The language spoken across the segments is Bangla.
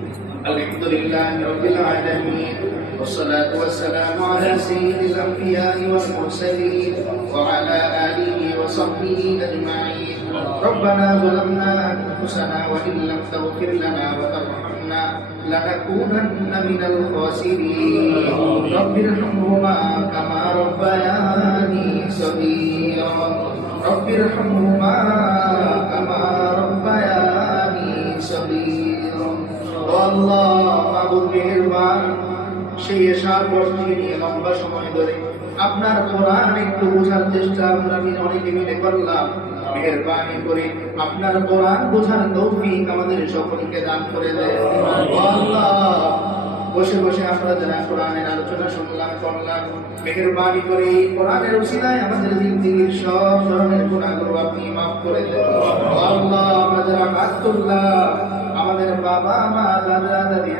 الحمد لله رب العالمين والصلاة والسلام على سيد الأنبياء والمرسلين وعلى آله وصحبه أجمعين. ربنا ظلمنا أنفسنا وإن لم تغفر لنا وترحمنا لنكونن من الخاسرين. رب ارحمهما كما ربياني صغيرا. رب ارحمهما كما ربياني صغيرا. আল্লাহ মাবুদ মেহেরবান, সেই এশার পর থেকে লম্বা সময় ধরে আপনার কোরআন একটু বোঝার চেষ্টা আমরা অনেকে মিলে করলাম। মেহেরবানি করে আপনার কোরআন বোঝার তৌফিক আমাদের সকলকে দান করে দেয়। আল্লাহ বসে বসে আমরা যারা কোরআনের আলোচনা শুনলাম করলাম, মেহেরবানি করে এই কোরআনের উসিলায় আমাদের জিন্দেগীর সব ধরনের গুনাহগুলো আপনি মাফ করে দেন। আল্লাহ আমরা যারা কাজ করলাম, আমাদের বাবা মা দাদা দাদি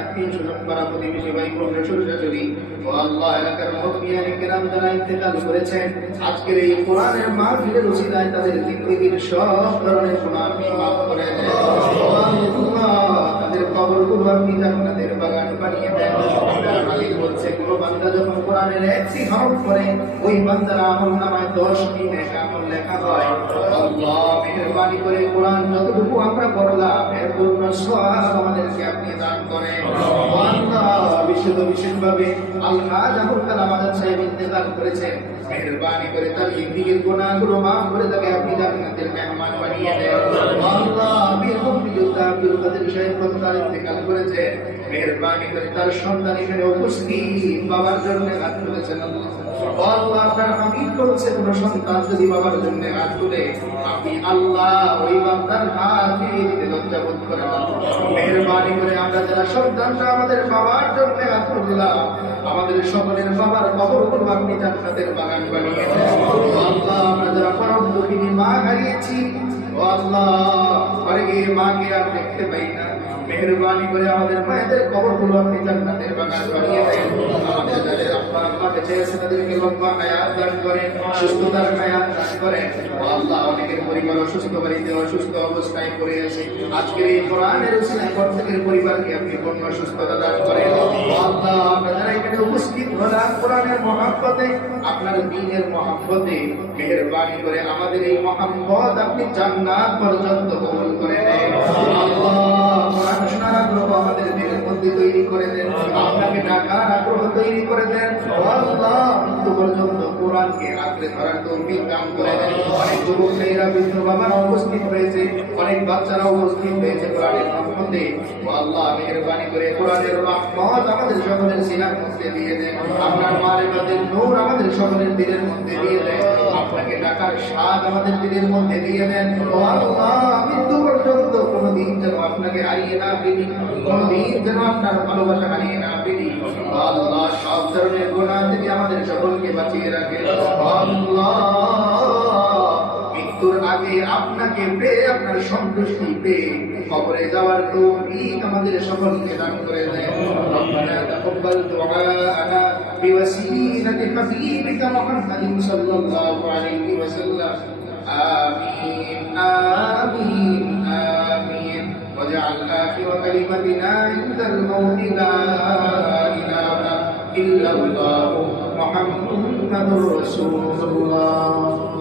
আত্মীয় স্বজন পাড়া প্রতিবেশী ভাই বোন শ্বশুর-শাশুড়ি ও আল্লাহ এলাকার মুরব্বিয়ানে কেরাম যারা ইন্তেকাল করেছেন, আজকের এই কোরআনের মাহফিলের উসিলায় তাদের জিন্দেগীর সব ধরনের গুনাহ আপনি মাফ করে দেন। তাদের কবরগুলো আপনি জান্নাতের বাগান বানিয়ে দেন। মালিক বলছে, কোন বান্দা যখন কোরআনের একটি হরফ পড়ে ওই বান্দার আমলনামায় 10টি নেক আমল লেখা হয়। আল্লাহ মেহেরবানি করে কোরআন যতটুকু আমরা পড়লাম এর পূর্ণ সওয়াব আমাদেরকে আপনি দান করেন। আল্লাহ বিশেষভাবে আল-হাজ আবুল কালাম আজাদ সাহেব ইন্তেকাল করেছেন, মেহেরবানি করে তার জিন্দেগীর গুনাহগুলো মাফ করে তাকে আপনি জান্নাতের মেহমান বানিয়ে দেন। আল্লাহ বীর মুক্তিযোদ্ধা আব্দুল কাদের সাহেব গতকাল ইন্তেকাল করেছেন, মেহেরবানি করে তার সন্তান এখানে উপস্থিত বাবার জন্য হাত তুলেছেন। আল্লাহ আপনার হাবিব বলছে, কোন সন্তান যদি বাবার জন্য হাত তুলে আপনি আল্লাহ ওই বান্দার হাত ফিরিয়ে দিতে লজ্জা বোধ করেন। মেহেরবানি করে আমরা যারা সন্তানরা আমাদের বাবার জন্য হাত তুললাম, আমাদের সকলের বাবার কবরগুলো আপনি জান্নাতের বাগান বানিয়ে দেন। আল্লাহ আমরা যারা পরম দুঃখিনী মা হারিয়েছি, ও আল্লাহ ঘরে গিয়ে মাকে আর দেখতে পাই না, মেহেরবানি করে আমাদের মায়েদের কবরগুলো আপনি জান্নাতের বাগান বানিয়ে দেন। আমাদের যাদের আব্বা আম্মা বেঁচে আছে তাদেরকে লম্বা হায়াত দান করেন, সুস্থতার হায়াত দান করেন। ও আল্লাহ অনেকের পরিবার অসুস্থ, বাড়িতে অসুস্থ অবস্থায় পড়ে আছে, আজকের এই কোরআনের উসিলায় প্রত্যেকের পরিবারকে আপনি পূর্ণ সুস্থতা দান করেন। ও আল্লাহ আমরা যারা এখানে উপস্থিত হলাম কোরআনের মহব্বতে, আপনার দ্বীনের মহব্বতে, মেহেরবানি করে আমাদের এই মহব্বত আপনি জান্নাত পর্যন্ত কবুল করে নেন। আল্লাহ কোরআন শোনার আগ্রহ আমাদের দিলের মধ্যে তৈরি করে দেন, আপনাকে ডাকার আগ্রহ তৈরি করে দেন। আল্লাহ মৃত্যু পর্যন্ত কোরআনকে আঁকড়ে ধরার তৌফিক দান করে দেন। অনেক যুবক মেয়েরা বৃদ্ধ বাবারা উপস্থিত হয়েছে, অনেক বাচ্চারা উপস্থিত হয়েছে কোরআনের মহব্বতে। ও আল্লাহ মেহেরবানি করে কোরআনের রহমত আমাদের সকলের সিনার মধ্যে দিয়ে দেন, আপনার মারিফাতের নূর আমাদের সকলের দিলের মধ্যে দিয়ে দেন, আপনাকে ডাকার স্বাদ আমাদের দিলের মধ্যে দিয়ে দেন। ও আল্লাহ মৃত্যু পর্যন্ত কোনদিন যেন আপনাকে হারিয়ে না ফেলি, কোনদিন যেন আপনার ভালোবাসা হারিয়ে না ফেলি। আল্লাহ সব ধরনের গুনাহ থেকে আমাদের সকলকে বাঁচিয়ে রাখেন। আল্লাহ মৃত্যুর আগে আপনাকে পেয়ে, আপনার সন্তুষ্টি পেয়ে কবরে যাওয়ার তৌফিক আমাদের সকলকে দান করে দেন। রব্বানা তাকাব্বাল দুআআনা বিওয়াসিলাতি হাবিবিকা মুহাম্মাদিন সাল্লাল্লাহু আলাইহি ওয়াসাল্লাম। আমিন আমিন আমিন। واجعل آخر كلمتنا عند الموت لا إله إلا الله محمد رسول الله.